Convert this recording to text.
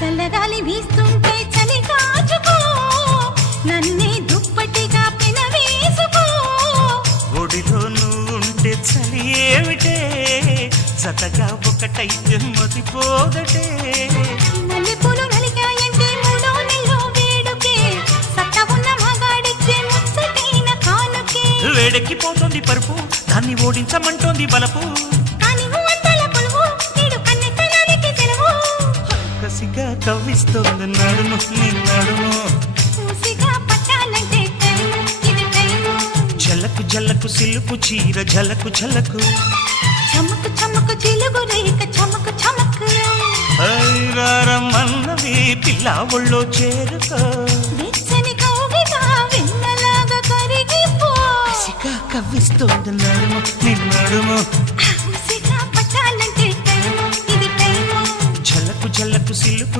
చల్లగాలి వీస్తుంటే చలి కాచుకో, నన్నే దుప్పటిగా పెనవేసుకో. ఒడిలో నువ్వుంటే చలి ఏమిటే, జతగా ఒకటైతే మతిపోదటే. మల్లెపూలు నలిగాయంటే మూడో నెలలో వేడుకే, సత్త ఉన్న మగాడిచ్చే ముచ్చటైన కానుకే. వేడెక్కిపోతుంది పరుపు, దాన్ని ఓడించమంటోంది బలపు. కానీ అంతల కొలువు నేడు కన్నెతనానికి సెలవు. కసిగా కవ్విస్తోంది నడుము నీ నడుము. మూసిగా పట్టాలంటే టైము, ఇది టైము. జలకు జలకు సిలుకు చీర జలకు జలకు. చమకు చమకు జిలుగు రేఖ చమకు చమకు. ఐరారమన్నది పిల్ల ఒళ్ళో చేరుకో. వెచ్చని కౌగిట వెన్నలాగా కరిగిపో. కసిగా కవ్విస్తోంది నడుము నీ నడుము. మూసిగా పట్టాలంటే టైము, ఇది టైము. జలకు జలకు సిలుకు